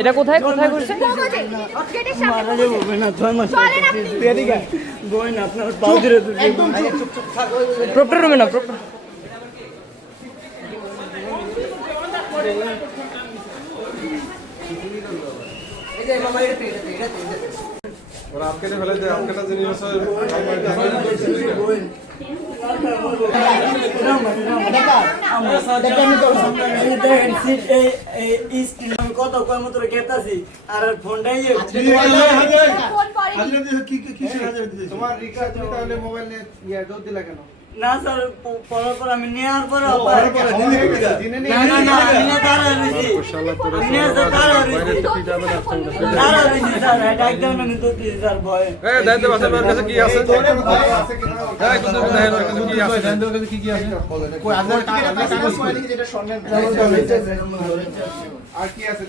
এটা কোথায় কোথায় করছে? প্রপার রুমে না, প্রপার और आपके ने पहले आपके ना जिन्हें सर কত কর্মতর গেতাছি আর ফোনটাই তোমার রিক্সা তুমি তাহলে মোবাইল নিয়ে ইয়া দৌড় দিলা কেন? না স্যার পড়ার পর আমি নেওয়ার পর আর কি আছে?